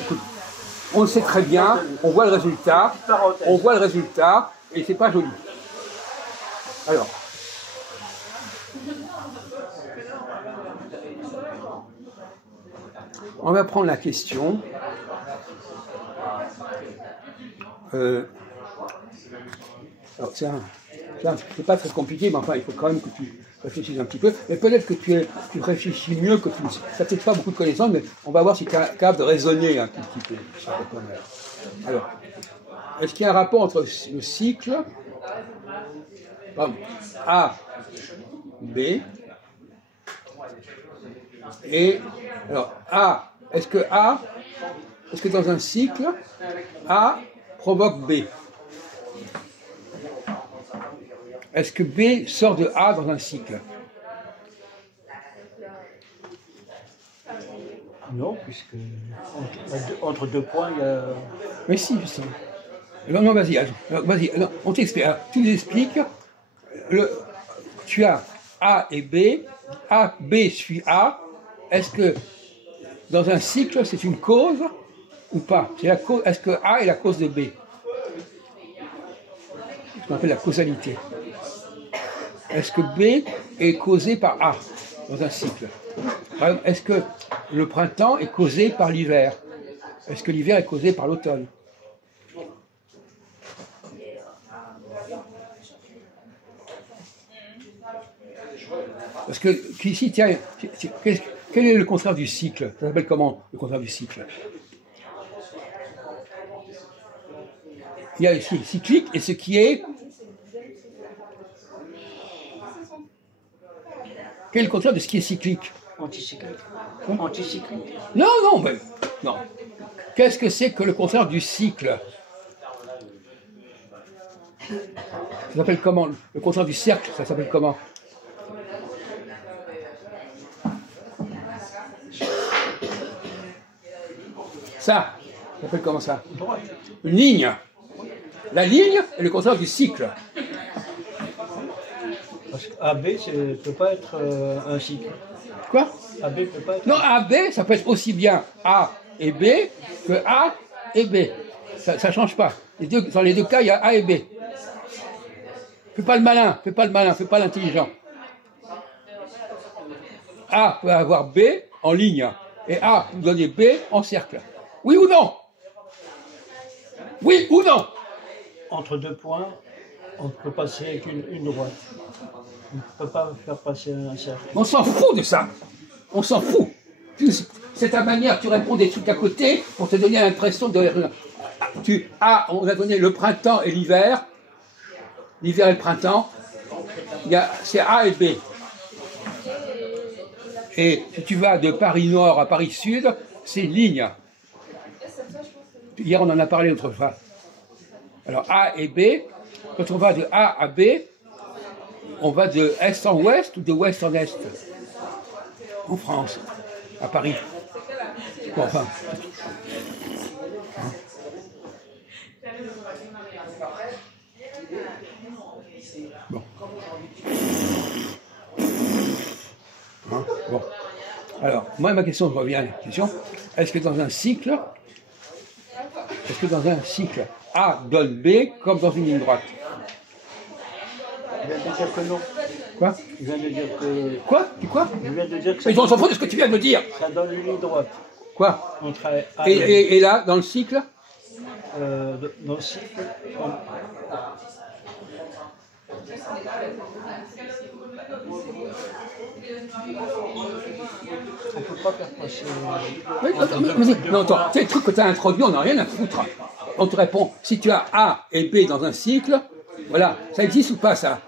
Écoute, on le sait très bien, on voit le résultat, et c'est pas joli. Alors. On va prendre la question. Alors c'est pas très compliqué, mais enfin il faut quand même que tu réfléchisses un petit peu. Et peut-être que tu réfléchis mieux que tu ne sais. Ça peut-être pas beaucoup de connaissances, mais on va voir si tu es capable de raisonner un tout petit peu. Alors, est-ce qu'il y a un rapport entre le cycle A, B, et alors A, est-ce que dans un cycle, A provoque B? Est-ce que B sort de A dans un cycle? Non, puisque entre deux points, il y a... Mais si, justement. Non, vas-y, on t'explique. Tu nous expliques, tu as A et B, A, B suit A. Est-ce que dans un cycle, c'est une cause ou pas? Est-ce que A est la cause de B? Ce qu'on appelle la causalité. Est-ce que B est causé par A dans un cycle? Par exemple, est-ce que le printemps est causé par l'hiver? Est-ce que l'hiver est causé par l'automne? Parce que ici, tiens, quel est le contraire du cycle? Ça s'appelle comment, le contraire du cycle? Il y a ici cyclique et ce qui est... Quel est le contraire de ce qui est cyclique? Anticyclique. Anticyclique. Non. Qu'est-ce que c'est que le contraire du cycle? Ça s'appelle comment? Le contraire du cercle, ça s'appelle comment? Ça s'appelle comment ça? Une ligne. La ligne est le contraire du cycle. Parce qu'AB ne peut pas être un cycle. Quoi? AB peut pas être... Non, AB, ça peut être aussi bien A et B que A et B. Ça ne change pas. Dans les deux cas, il y a A et B. Fais pas le malin, fais pas l'intelligent. A peut avoir B en ligne et A peut donner B en cercle. Oui ou non? Oui ou non? Entre deux points, on peut passer avec une droite. On ne peut pas faire passer un cercle. On s'en fout de ça. On s'en fout. C'est ta manière, tu réponds des trucs à côté pour te donner l'impression de... on a donné le printemps et l'hiver. L'hiver et le printemps. C'est A et B. Et si tu vas de Paris Nord à Paris Sud, c'est une ligne. Hier, on en a parlé l'autre fois. Alors, A et B, quand on va de A à B, on va de est en ouest ou de ouest en est? En France, à Paris. Bon, enfin. Bon. Bon. Alors, moi, ma question revient à la question. Est-ce que dans un cycle, A donne B comme dans une ligne droite? Je viens de dire que non. Quoi? Je viens de dire que... Quoi? Quoi? Je viens de dire que ça... Mais on s'en fout de ce que tu viens de me dire. Ça donne une ligne droite. Quoi? Entre A et là, dans le cycle? Dans le cycle... On ne peut pas faire passer... Non, attends, c'est le truc que tu as introduit, on n'a rien à foutre. On te répond, si tu as A et B dans un cycle, voilà, ça existe ou pas ça?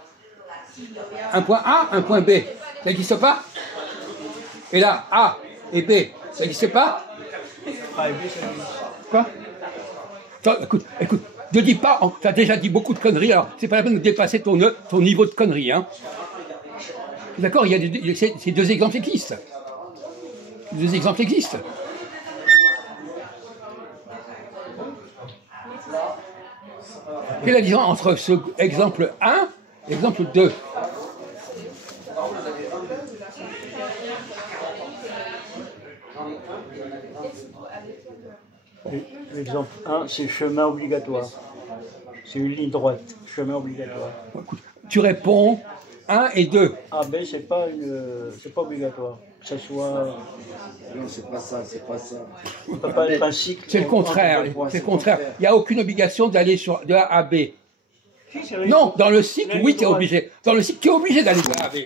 Un point A, un point B, ça n'existe pas? Et là, A et B, ça n'existe pas? A et B, ça existe. Quoi? Attends, écoute, ne dis pas, tu as déjà dit beaucoup de conneries, alors c'est pas la peine de dépasser ton niveau de conneries, hein. D'accord, ces deux exemples existent. Quelle est la différence entre ce exemple 1 et l'exemple 2? L'exemple 1, c'est chemin obligatoire. C'est une ligne droite, chemin obligatoire. Écoute, tu réponds 1 et 2. A, B, c'est pas obligatoire. Que ce soit. Non, c'est pas ça, c'est pas ça. Ça ne peut pas être un cycle. C'est le contraire. C'est le contraire. Il n'y a aucune obligation d'aller de A à B. Si, c'est vrai. Non, dans le cycle, oui, tu es obligé. Dans le cycle, tu es obligé d'aller de A à B.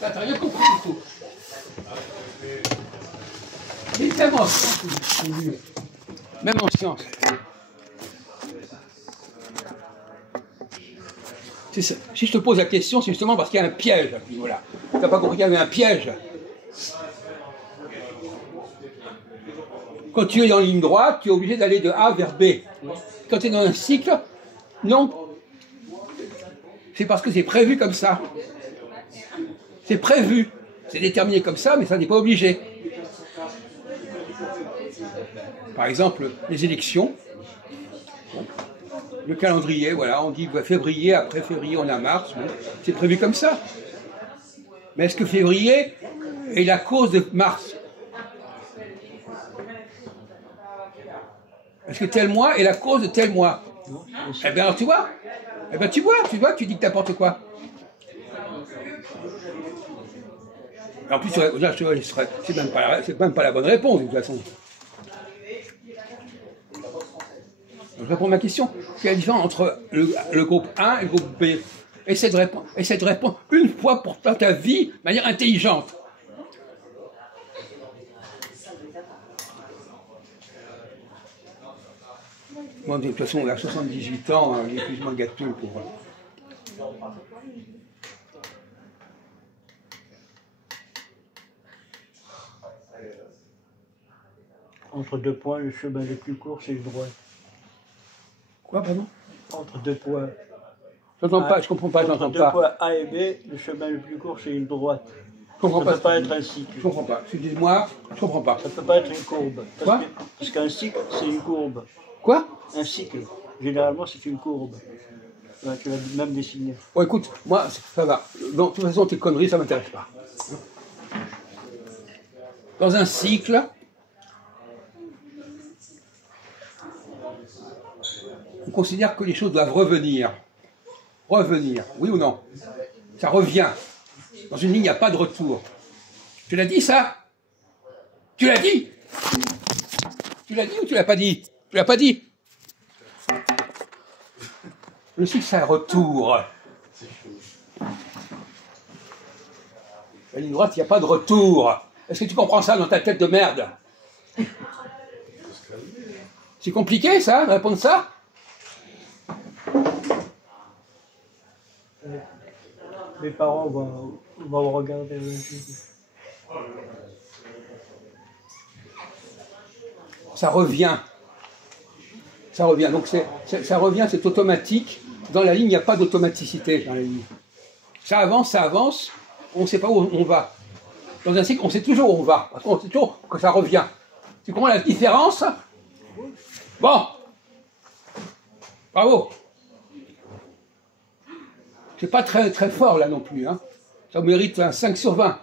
T'as rien compris du tout. Mais même en science, même en science. Ça. Si je te pose la question, c'est justement parce qu'il y a un piège à ce niveau-là. Tu n'as pas compris qu'il y avait un piège. Quand tu es dans une ligne droite, tu es obligé d'aller de A vers B. Quand tu es dans un cycle, non. C'est parce que c'est prévu comme ça. C'est prévu. C'est déterminé comme ça, mais ça n'est pas obligé. Par exemple, les élections. Le calendrier, voilà, on dit février, après février, on a mars. Bon, c'est prévu comme ça. Mais est-ce que février est la cause de mars? Est-ce que tel mois est la cause de tel mois? Eh bien, alors tu vois? Eh bien, tu vois, tu dis que n'importe quoi. En plus, là, c'est même pas la bonne réponse, de toute façon. Je réponds à ma question. Quelle est la différence entre le groupe 1 et le groupe B? Essaie de répondre une fois pour ta vie de manière intelligente. Moi, de toute façon, à 78 ans, j'ai plus ou moins gâteau pour... Entre deux points, le chemin le plus court, c'est une droite. Quoi, pardon? Entre deux points. J'entends pas, je comprends pas, j'entends pas. Entre deux points A et B, le chemin le plus court, c'est une droite. Je comprends Ça pas. ne peut pas être un cycle. Je comprends pas. Excusez-moi, je comprends pas. Ça ne peut pas être une courbe. Quoi? Parce qu'un cycle, c'est une courbe. Quoi? Un cycle, généralement, c'est une courbe. Ouais, tu l'as même dessiné. Bon, écoute, moi, ça va. De toute façon, tes conneries, ça m'intéresse pas. Dans un cycle, on considère que les choses doivent revenir. Revenir, oui ou non? Ça revient. Dans une ligne, il n'y a pas de retour. Tu l'as dit, ça? Tu l'as dit? Tu l'as dit ou tu l'as pas dit? Tu l'as pas dit? Le cycle, c'est un retour. La ligne droite, il n'y a pas de retour. Est-ce que tu comprends ça dans ta tête de merde? C'est compliqué, ça, de répondre ça? Mes parents vont regarder le film. Ça revient. Ça revient. Donc ça revient, c'est automatique. Dans la ligne, il n'y a pas d'automaticité dans la ligne. Ça avance, on ne sait pas où on va. Dans un cycle, on sait toujours où on va, parce qu'on sait toujours que ça revient. Tu comprends la différence? Bon. Bravo. C'est pas très, très fort là non plus. Hein. Ça mérite un 5 sur 20.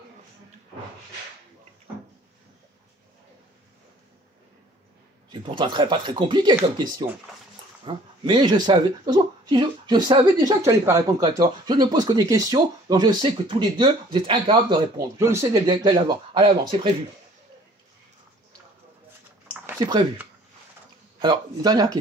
C'est pourtant pas très compliqué comme question. Hein. Mais je savais. De toute façon, si je savais déjà que tu n'allais pas répondre correctement. Je ne pose que des questions dont je sais que tous les deux, vous êtes incapables de répondre. Je le sais dès l'avant. À l'avant, c'est prévu. C'est prévu. Alors, dernière question.